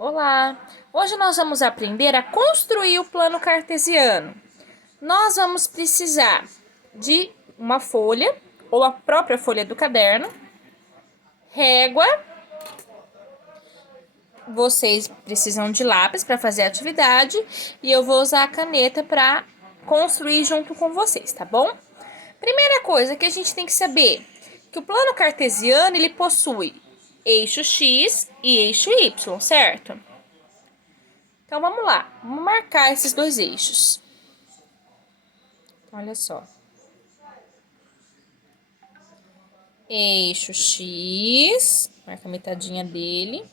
Olá! Hoje nós vamos aprender a construir o plano cartesiano. Nós vamos precisar de uma folha ou a própria folha do caderno, régua, vocês precisam de lápis para fazer a atividade e eu vou usar a caneta para construir junto com vocês, tá bom? Primeira coisa que a gente tem que saber, que o plano cartesiano ele possui eixo X e eixo Y, certo? Então, vamos lá. Vamos marcar esses dois eixos. Olha só. Eixo X. Marca a metadinha dele.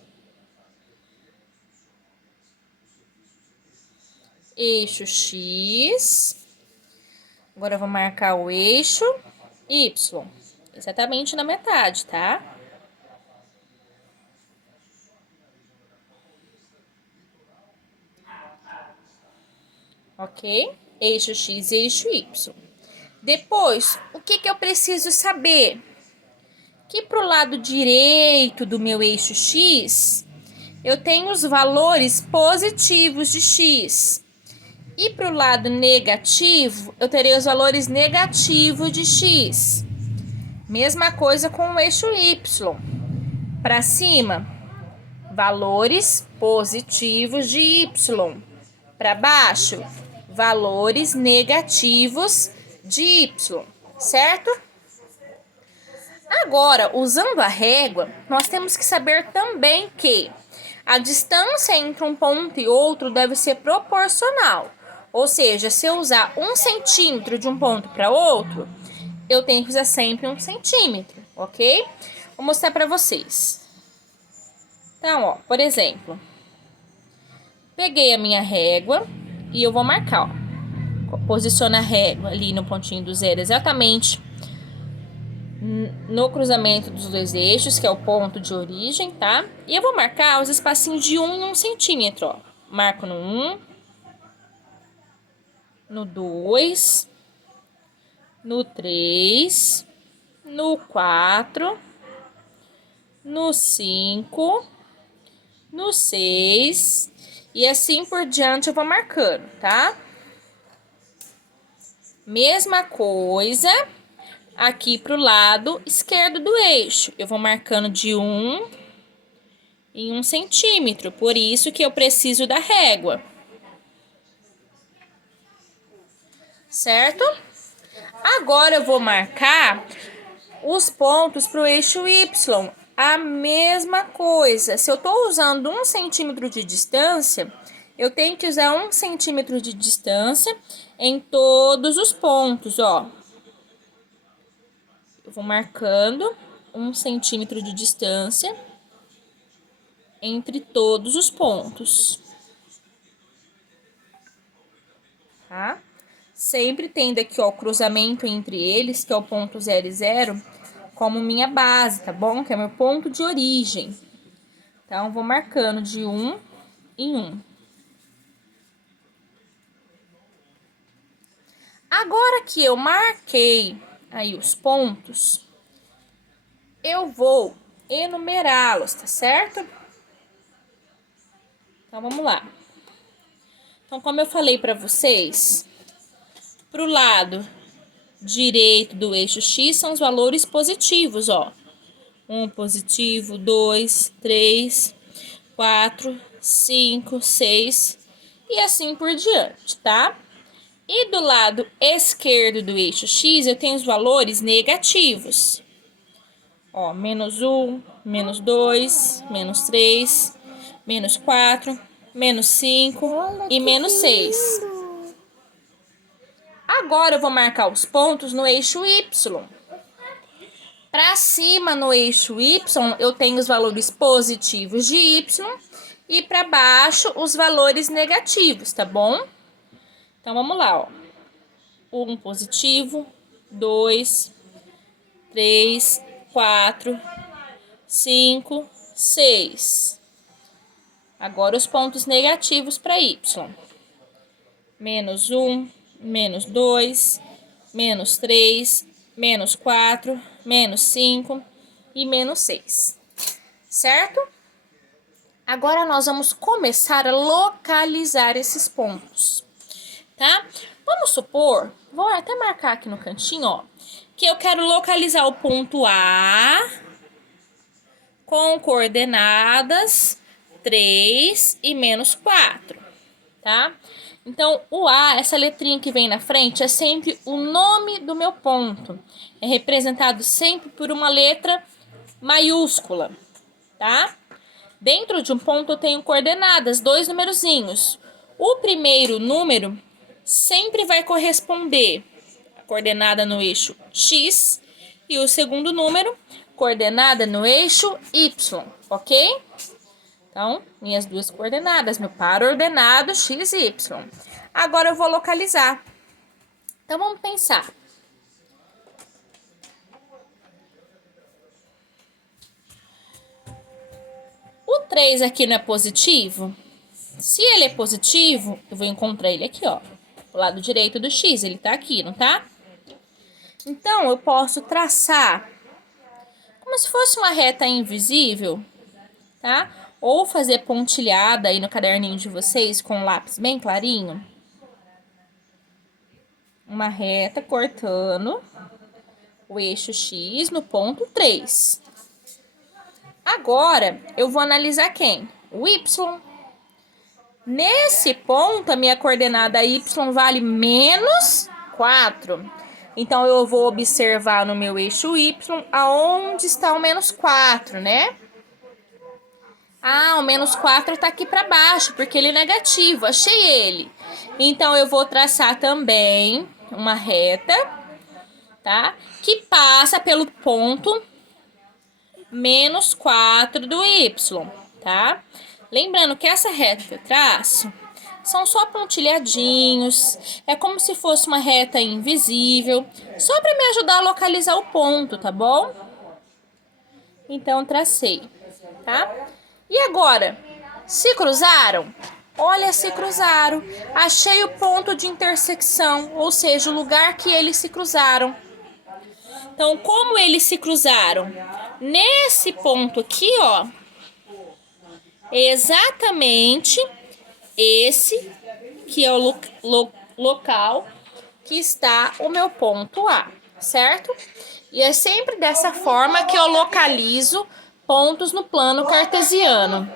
Eixo X. Agora, eu vou marcar o eixo Y. Exatamente na metade, tá? Ok? Eixo X e eixo Y. Depois, o que eu preciso saber? Que pro lado direito do meu eixo X, eu tenho os valores positivos de X. E pro lado negativo, eu terei os valores negativos de X. Mesma coisa com o eixo Y. Para cima, valores positivos de Y. Para baixo, valores negativos de Y, certo? Agora, usando a régua, nós temos que saber também que a distância entre um ponto e outro deve ser proporcional. Ou seja, se eu usar 1 centímetro de um ponto para outro, eu tenho que usar sempre 1 centímetro, ok? Vou mostrar para vocês. Então, ó, por exemplo, peguei a minha régua e eu vou marcar, ó. Posiciona a régua ali no pontinho do zero, exatamente no cruzamento dos dois eixos, que é o ponto de origem, tá? E eu vou marcar os espacinhos de 1 em 1 centímetro, ó. Marco no 1, no 2, no 3, no 4, no 5, no 6 e assim por diante eu vou marcando, tá? Mesma coisa aqui pro lado esquerdo do eixo. Eu vou marcando de 1 em 1 centímetro, por isso que eu preciso da régua. Certo? Agora eu vou marcar os pontos para o eixo Y. A mesma coisa. Se eu estou usando 1 centímetro de distância, eu tenho que usar 1 centímetro de distância em todos os pontos, ó. Eu vou marcando 1 centímetro de distância entre todos os pontos. Tá? Sempre tendo aqui, ó, o cruzamento entre eles, que é o ponto 0 e 0, como minha base, tá bom? Que é meu ponto de origem. Então, vou marcando de 1 em 1. Agora que eu marquei aí os pontos, eu vou enumerá-los, tá certo? Então, vamos lá. Então, como eu falei para vocês, pro lado direito do eixo X são os valores positivos, ó. 1 positivo, 2, 3, 4, 5, 6 e assim por diante, tá? E do lado esquerdo do eixo X eu tenho os valores negativos. Ó, menos 1, menos 2, menos 3, menos 4, menos 5 e menos 6. Agora eu vou marcar os pontos no eixo Y. Para cima, no eixo Y, eu tenho os valores positivos de Y e para baixo, os valores negativos, tá bom? Então, vamos lá, ó. 1 positivo, 2, 3, 4, 5, 6. Agora, os pontos negativos para Y. Menos 1, menos 2, menos 3, menos 4, menos 5 e menos 6, certo? Agora nós vamos começar a localizar esses pontos, tá? Vamos supor, vou até marcar aqui no cantinho, ó, que eu quero localizar o ponto A com coordenadas 3 e menos 4, tá? Então, o A, essa letrinha que vem na frente, é sempre o nome do meu ponto. É representado sempre por uma letra maiúscula, tá? Dentro de um ponto eu tenho coordenadas, 2 numerozinhos. O primeiro número sempre vai corresponder a coordenada no eixo X e o segundo número, coordenada no eixo Y, ok? Então, minhas duas coordenadas, meu par ordenado X e Y. Agora eu vou localizar. Então, vamos pensar. O 3 aqui não é positivo? Se ele é positivo, eu vou encontrar ele aqui, ó. Do lado direito do X, ele tá aqui, não tá? Então, eu posso traçar como se fosse uma reta invisível, tá? Ou fazer pontilhada aí no caderninho de vocês com um lápis bem clarinho. Uma reta cortando o eixo X no ponto 3. Agora, eu vou analisar quem? O Y. Nesse ponto, a minha coordenada Y vale menos 4. Então, eu vou observar no meu eixo Y aonde está o menos 4, né? Ah, o menos 4 está aqui para baixo, porque ele é negativo. Achei ele. Então, eu vou traçar também uma reta, tá? Que passa pelo ponto menos 4 do Y, tá? Lembrando que essa reta que eu traço são só pontilhadinhos, é como se fosse uma reta invisível, só para me ajudar a localizar o ponto, tá bom? Então, tracei, tá? E agora, se cruzaram? Olha, se cruzaram. Achei o ponto de intersecção, ou seja, o lugar que eles se cruzaram. Então, como eles se cruzaram? Nesse ponto aqui, ó, exatamente esse que é o local que está o meu ponto A, certo? E é sempre dessa forma que eu localizo pontos no plano cartesiano.